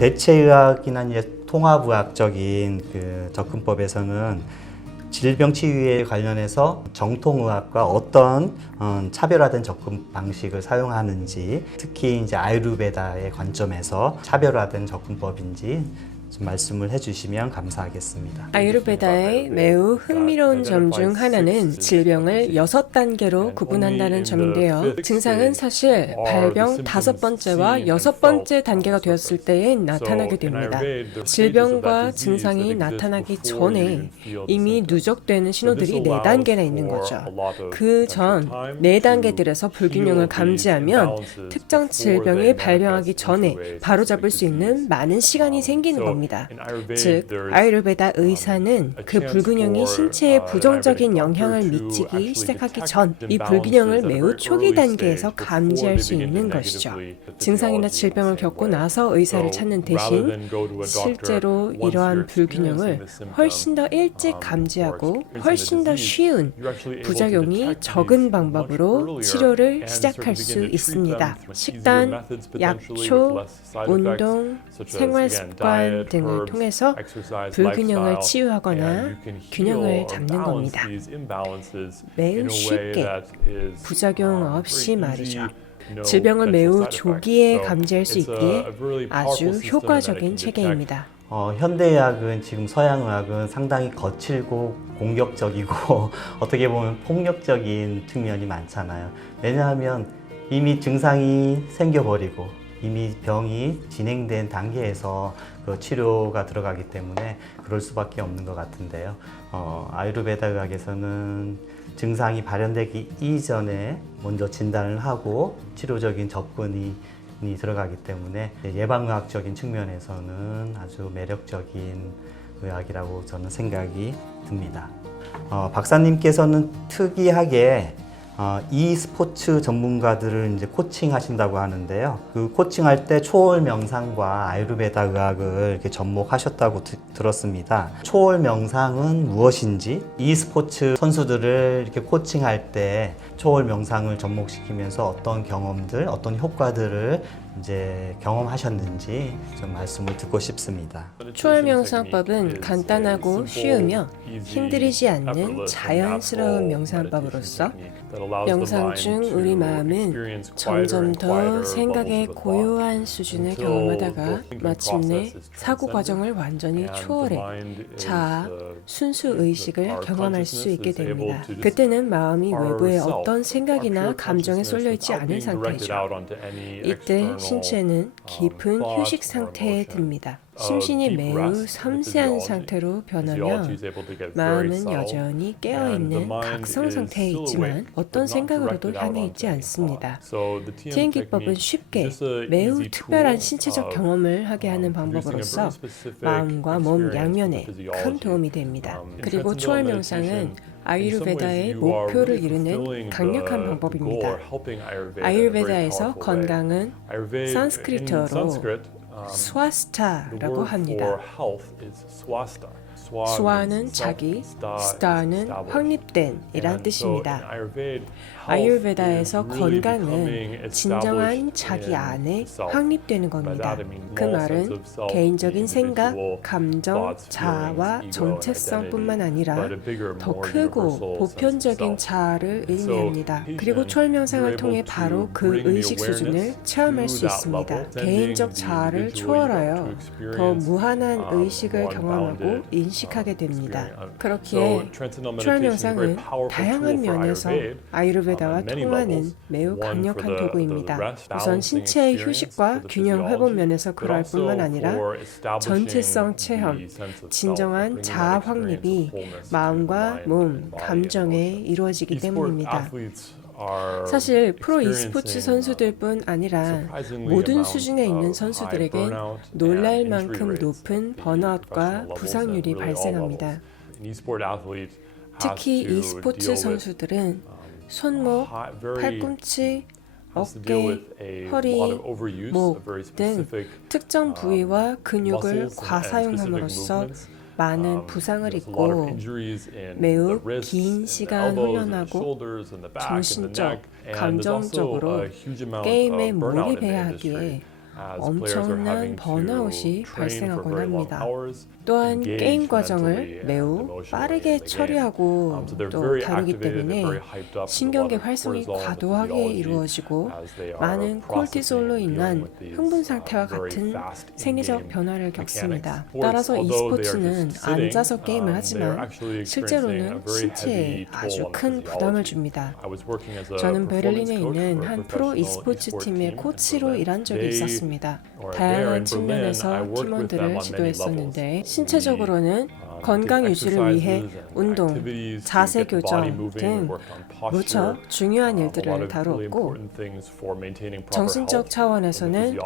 대체의학이나 이제 통합의학적인 그 접근법에서는 질병 치유에 관련해서 정통의학과 어떤 차별화된 접근 방식을 사용하는지, 특히 이제 아유르베다의 관점에서 차별화된 접근법인지 좀 말씀을 해주시면 감사하겠습니다. 아유르베다의 매우 흥미로운 점 중 하나는 질병을 6단계로 구분한다는 점인데요. 증상은 사실 발병 5번째와 6번째 단계가 되었을 때에 나타나게 됩니다. 질병과 증상이 나타나기 전에 이미 누적되는 신호들이 4단계나 있는 거죠. 그 전 4단계들에서 불균형을 감지하면 특정 질병이 발병하기 전에 바로잡을 수 있는 많은 시간이 생기는 겁니다. 즉, 아유르베다 의사는 그 불균형이 신체에 부정적인 영향을 미치기 시작하기 전 이 불균형을 매우 초기 단계에서 감지할 수 있는 것이죠. 증상이나 질병을 겪고 나서 의사를 찾는 대신 실제로 이러한 불균형을 훨씬 더 일찍 감지하고 훨씬 더 쉬운, 부작용이 적은 방법으로 치료를 시작할 수 있습니다. 식단, 약초, 운동, 생활습관 등을 통해서 불균형을 치유하거나 균형을 잡는 겁니다. 매우 쉽게, 부작용 없이 말이죠. 질병을 매우 조기에 감지할 수 있기에 아주 효과적인 체계입니다. 현대의학은 지금 서양의학은 상당히 거칠고 공격적이고 어떻게 보면 폭력적인 측면이 많잖아요. 왜냐하면 이미 증상이 생겨버리고 이미 병이 진행된 단계에서 그 치료가 들어가기 때문에 그럴 수밖에 없는 것 같은데요. 아유르베다 의학에서는 증상이 발현되기 이전에 먼저 진단을 하고 치료적인 접근이 들어가기 때문에 예방의학적인 측면에서는 아주 매력적인 의학이라고 저는 생각이 듭니다. 박사님께서는 특이하게 e스포츠 전문가들을 이제 코칭하신다고 하는데요. 그 코칭할 때 초월 명상과 아유르베다 의학을 이렇게 접목하셨다고 들었습니다. 초월 명상은 무엇인지, e스포츠 선수들을 이렇게 코칭할 때 초월 명상을 접목시키면서 어떤 경험들, 어떤 효과들을 이제 경험하셨는지 좀 말씀을 듣고 싶습니다. 초월 명상법은 간단하고 쉬우며 힘들이지 않는 자연스러운 명상법으로서 명상 중 우리 마음은 점점 더 생각의 고요한 수준을 경험하다가 마침내 사고 과정을 완전히 초월해 자아, 순수 의식을 경험할 수 있게 됩니다. 그때는 마음이 외부의 어떤 생각이나 감정에 쏠려 있지 않은 상태죠. 이때 신체는 깊은 휴식 상태에 듭니다. 심신이 매우 섬세한 상태로 변하며 마음은 여전히 깨어있는 각성 상태에 있지만 어떤 생각으로도 향해 있지 않습니다. TN 기법은 쉽게 매우 특별한 신체적 경험을 하게 하는 방법으로서 마음과 몸 양면에 큰 도움이 됩니다. 그리고 초월 명상은 아유르베다의 목표를 이루는 강력한 방법입니다. 아유르베다에서 건강은 산스크리트어로 스와스타라고 합니다. 스와는 자기, 스타는 확립된 이란 뜻입니다. 아유르베다에서 건강은 진정한 자기 안에 확립되는 겁니다. 그 말은 개인적인 생각, 감정, 자아와 정체성뿐만 아니라 더 크고 보편적인 자아를 의미합니다. 그리고 초월 명상을 통해 바로 그 의식 수준을 체험할 수 있습니다. 개인적 자아를 초월하여 더 무한한 의식을 경험하고 인식하게 됩니다. 그렇기에 초월 명상은 다양한 면에서 아유르베다와 통하는 매우 강력한 도구입니다. 우선 신체의 휴식과 균형 회복 면에서 그럴 뿐만 아니라 전체성 체험, 진정한 자아 확립이 마음과 몸, 감정에 이루어지기 때문입니다. 사실 프로 e스포츠 선수들뿐 아니라 모든 수준에 있는 선수들에겐 놀랄 만큼 높은 번아웃과 부상률이 발생합니다. 특히 e스포츠 선수들은 손목, 팔꿈치, 어깨, 허리, 목 등 특정 부위와 근육을 과사용함으로써 많은 부상을 입고 매우 긴 시간 훈련하고 정신적, 감정적으로 게임에 몰입해야 하기에 엄청난 번아웃이 발생하곤 합니다. 또한 게임 과정을 매우 빠르게 처리하고 또 다루기 때문에 신경계 활성이 과도하게 이루어지고 많은 콜티솔로 인한 흥분 상태와 같은 생리적 변화를 겪습니다. 따라서 e스포츠는 앉아서 게임을 하지만 실제로는 신체에 아주 큰 부담을 줍니다. 저는 베를린에 있는 한 프로 e스포츠 팀의 코치로 일한 적이 있었습니다. 다양한 측면에서 팀원들을 지도했었는데 신체적으로는 건강 유지를 위해 운동, 자세 교정 등 무척 중요한 일들을 다루었고 정신적 차원에서는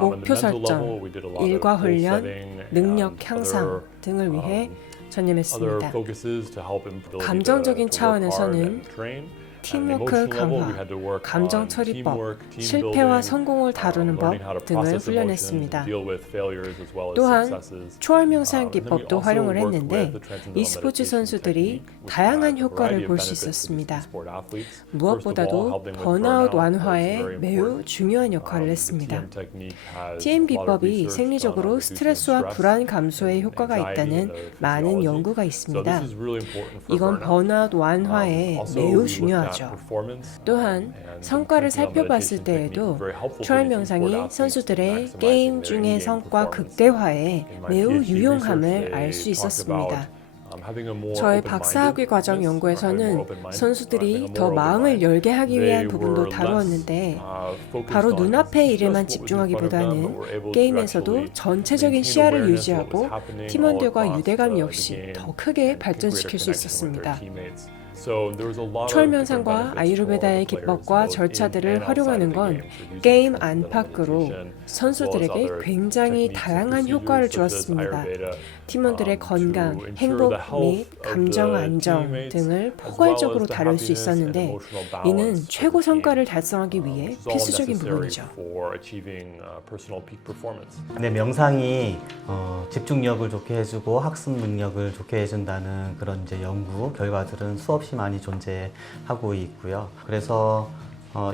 목표 설정, 일과 훈련, 능력 향상 등을 위해 전념했습니다. 감정적인 차원에서는 팀워크 강화, 감정 처리법, 실패와 성공을 다루는 법 등을 훈련했습니다. 또한 초월 명상 기법도 활용을 했는데 e스포츠 선수들이 다양한 효과를 볼 수 있었습니다. 무엇보다도 번아웃 완화에 매우 중요한 역할을 했습니다. TM 기법이 생리적으로 스트레스와 불안 감소에 효과가 있다는 많은 연구가 있습니다. 이건 번아웃 완화에 매우 중요하죠. 또한 성과를 살펴봤을 때에도 초월 명상이 선수들의 게임 중의 성과 극대화에 매우 유용함을 알 수 있었습니다. 저의 박사학위 과정 연구에서는 선수들이 더 마음을 열게 하기 위한 부분도 다루었는데 바로 눈앞의 일에만 집중하기보다는 게임에서도 전체적인 시야를 유지하고 팀원들과 유대감 역시 더 크게 발전시킬 수 있었습니다. 초월 명상과 아유르베다의 기법과 절차들을 활용하는 건 게임 안팎으로 선수들에게 굉장히 다양한 효과를 주었습니다. 팀원들의 건강, 행복 및 감정 안정 등을 포괄적으로 다룰 수 있었는데 이는 최고 성과를 달성하기 위해 필수적인 부분이죠. 네, 명상이 집중력을 좋게 해주고 학습 능력을 좋게 해준다는 그런 이제 연구 결과들은 수없이 많이 존재하고 있고요. 그래서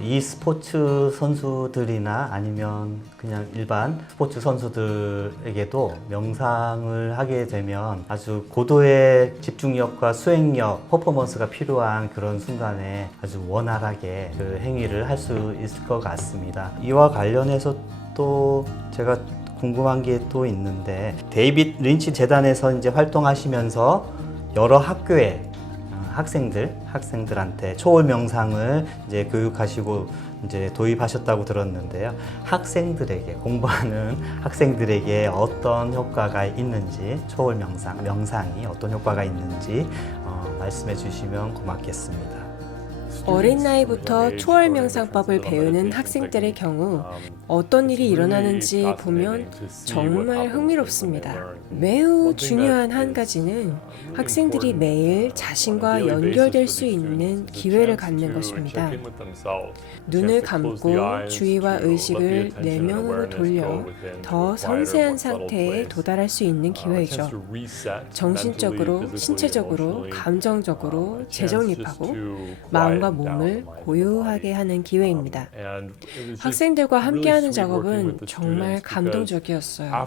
이 스포츠 선수들이나 아니면 그냥 일반 스포츠 선수들에게도 명상을 하게 되면 아주 고도의 집중력과 수행력, 퍼포먼스가 필요한 그런 순간에 아주 원활하게 그 행위를 할 수 있을 것 같습니다. 이와 관련해서 또 제가 궁금한 게 또 있는데 데이빗 린치 재단에서 이제 활동하시면서 여러 학교에 학생들한테 초월 명상을 이제 교육하시고 이제 도입하셨다고 들었는데요. 학생들에게 공부하는 학생들에게 어떤 효과가 있는지 초월 명상이 어떤 효과가 있는지 말씀해 주시면 고맙겠습니다. 어린 나이부터 초월 명상법을 배우는 학생들의 경우 어떤 일이 일어나는지 보면 정말 흥미롭습니다. 매우 중요한 한 가지는 학생들이 매일 자신과 연결될 수 있는 기회를 갖는 것입니다. 눈을 감고 주의와 의식을 내면으로 돌려 더 섬세한 상태에 도달할 수 있는 기회이죠. 정신적으로, 신체적으로, 감정적으로 재정립하고 마음과 몸을 고요하게 하는 기회입니다. 학생들과 함께하는 작업은 정말 감동적이었어요.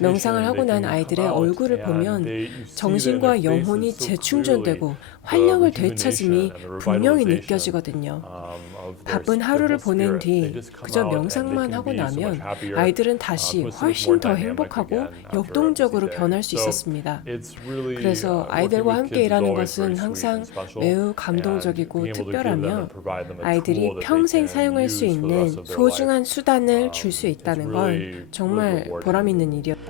명상을 하고 난 아이들의 얼굴을 보면 정신과 영혼이 재충전되고 활력을 되찾음이 분명히 느껴지거든요. 바쁜 하루를 보낸 뒤 그저 명상만 하고 나면 아이들은 다시 훨씬 더 행복하고 역동적으로 변할 수 있었습니다. 그래서 아이들과 함께 일하는 것은 항상 매우 감동적이고 특별하며 아이들이 평생 사용할 수 있는 소중한 수단을 줄 수 있다는 건 정말 보람 있는 일이었어요.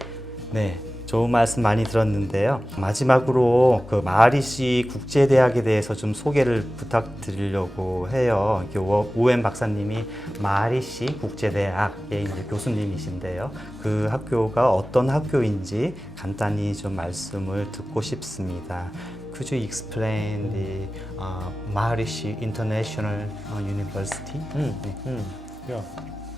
네, 좋은 말씀 많이 들었는데요. 마지막으로 그 마하리시 국제대학에 대해서 좀 소개를 부탁드리려고 해요. 오웬 박사님이 마하리시 국제대학의 이제 교수님이신데요. 그 학교가 어떤 학교인지 간단히 좀 말씀을 듣고 싶습니다. Could you explain the Maharishi International University? Yeah.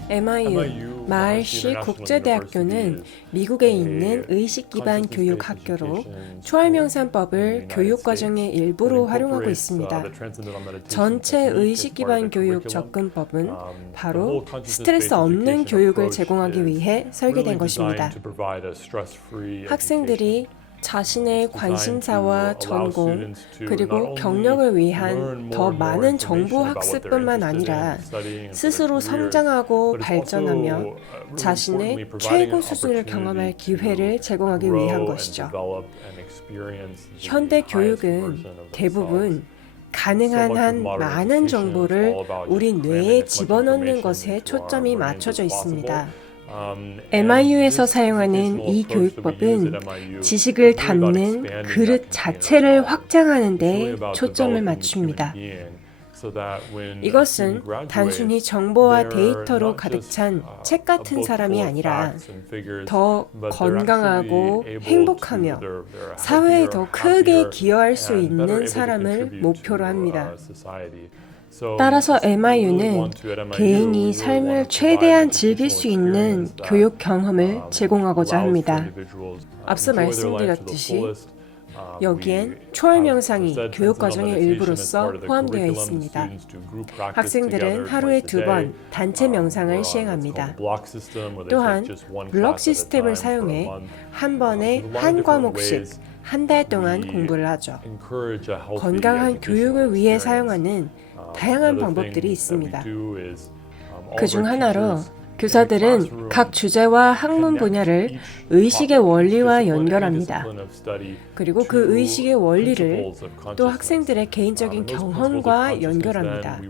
MIU 마을시 국제대학교는 미국에 있는 의식 기반 교육 학교로 초월명상법을 교육 과정의 일부로 활용하고 있습니다. 전체 의식 기반 교육 접근법은 바로 스트레스 없는 교육을 제공하기 위해 설계된 것입니다. 학생들이 자신의 관심사와 전공, 그리고 경력을 위한 더 많은 정보 학습뿐만 아니라 스스로 성장하고 발전하며 자신의 최고 수준을 경험할 기회를 제공하기 위한 것이죠. 현대 교육은 대부분 가능한 한 많은 정보를 우리 뇌에 집어넣는 것에 초점이 맞춰져 있습니다. MIU에서 사용하는 이 교육법은 지식을 담는 그릇 자체를 확장하는 데 초점을 맞춥니다. 이것은 단순히 정보와 데이터로 가득 찬 책 같은 사람이 아니라 더 건강하고 행복하며 사회에 더 크게 기여할 수 있는 사람을 목표로 합니다. 따라서 MIU는 개인이 삶을 최대한 즐길 수 있는 교육 경험을 제공하고자 합니다. 앞서 말씀드렸듯이 여기엔 초월 명상이 교육 과정의 일부로서 포함되어 있습니다. 학생들은 하루에 2번 단체 명상을 시행합니다. 또한 블록 시스템을 사용해 한 번에 한 과목씩 한 달 동안 공부를 하죠. 건강한 교육을 위해 사용하는 다양한 방법들이 있습니다. 그중 하나로 교사들은 각 주제와 학문 분야를 의식의 원리와 연결합니다. 그리고 그 의식의 원리를 또 학생들의 개인적인 경험과 연결합니다.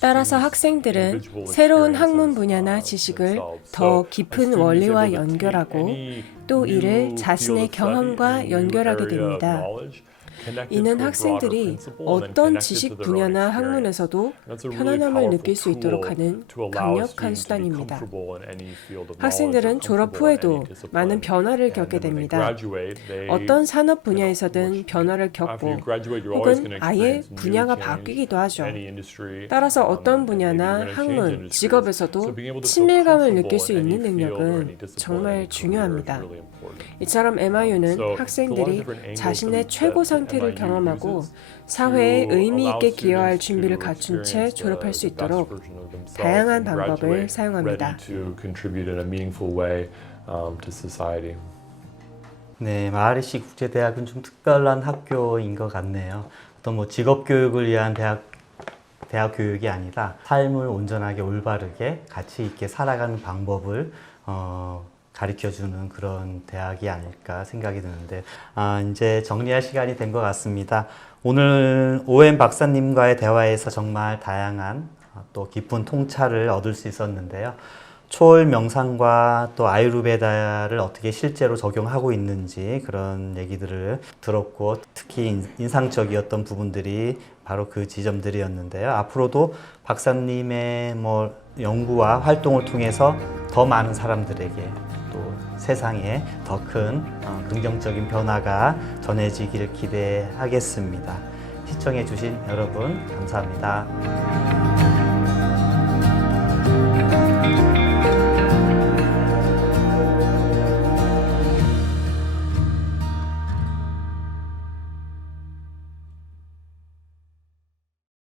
따라서 학생들은 새로운 학문 분야나 지식을 더 깊은 원리와 연결하고 또 이를 자신의 경험과 연결하게 됩니다. 이는 학생들이 어떤 지식 분야나 학문에서도 편안함을 느낄 수 있도록 하는 강력한 수단입니다. 학생들은 졸업 후에도 많은 변화를 겪게 됩니다. 어떤 산업 분야에서든 변화를 겪고 혹은 아예 분야가 바뀌기도 하죠. 따라서 어떤 분야나 학문, 직업에서도 친밀감을 느낄 수 있는 능력은 정말 중요합니다. 이처럼 MIU는 학생들이 자신의 최고 상태를 경험하고 사회에 의미 있게 기여할 준비를 갖춘 채 졸업할 수 있도록 다양한 방법을 사용합니다. 네, 마하리시 국제대학은 좀 특별한 학교인 것 같네요. 어떤 뭐 직업 교육을 위한 대학 교육이 아니라 삶을 온전하게 올바르게 가치 있게 살아가는 방법을 가르쳐주는 그런 대학이 아닐까 생각이 드는데 이제 정리할 시간이 된 것 같습니다. 오늘 OM 박사님과의 대화에서 정말 다양한 또 깊은 통찰을 얻을 수 있었는데요. 초월 명상과 또 아유르베다를 어떻게 실제로 적용하고 있는지 그런 얘기들을 들었고 특히 인상적이었던 부분들이 바로 그 지점들이었는데요. 앞으로도 박사님의 연구와 활동을 통해서 더 많은 사람들에게 또 세상에 더 큰 긍정적인 변화가 전해지기를 기대하겠습니다. 시청해 주신 여러분 감사합니다.